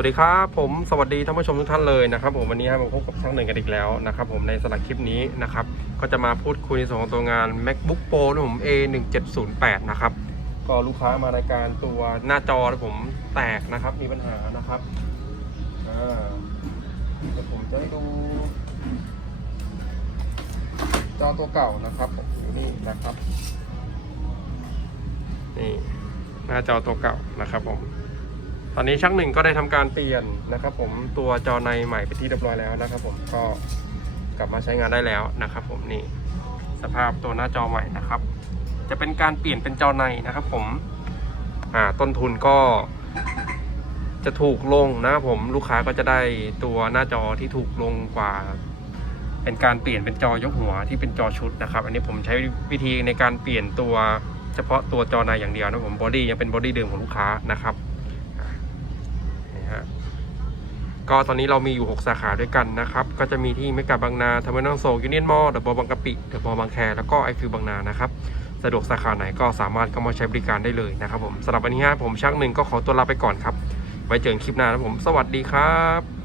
สวัสดีครับผมสวัสดีท่านผู้ชมทุกท่านเลยนะครับผมวันนี้มาพบกับช่างหนึ่งกันอีกแล้วนะครับผมในสลักคลิปนี้นะครับก็จะมาพูดคุยในส่วนของตัวงาน macbook pro นะผม a 1 7 0 8นะครับก็ลูกค้ามารายการตัวหน้าจอนะผมแตกนะครับมีปัญหานะครับอ่าเดี๋ยวผมจะให้ดูจอตัวเก่านะครับอยู่นี่นะครับนี่หน้าจอตัวเก่านะครับผม ตอนนี้ช่างหนึ่งก็ได้ทำการเปลี่ยนนะครับ ผมตัวจอในใหม่ไปที่เรียบร้อยแล้วนะครับ ผมก็กลับมาใช้งานได้แล้วนะครับ ผมนี่สภาพตัวหน้าจอใหม่นะครับ จะเป็นการเปลี่ยนเป็นจอในนะครับ ผมอ่าต้นทุนก็จะถูกลงนะครับผมลูกค้าก็จะได้ตัวหน้าจอที่ถูกลงกว่า เป็นการเปลี่ยนเป็นจอยกหัวที่เป็นจอชุดนะครับ อันนี้ผมใช้วิธีในการเปลี่ยนตัวเฉพาะตัวจอในอย่างเดียวนะผมบอดี้ยังเป็นบอดี้เดิมของลูกค้านะครับ นี่ฮะ ก็ตอนนี้เรามีอยู่ 6 สาขาด้วยกันนะครับ ก็จะมีที่เมกาบางนาทเวนัลโซยูเนียนมอลเดอะบอลบางกะปิเดอะบอลบางแคแล้วก็ไอฟิวบางนานะครับสะดวกสาขาไหนก็สามารถเข้ามาใช้บริการได้เลยนะครับผมสำหรับวันนี้ฮะผมช่างหนึ่งก็ขอตัวลาไปก่อนครับ ไว้เจอกันคลิปหน้านะผม สวัสดีครับ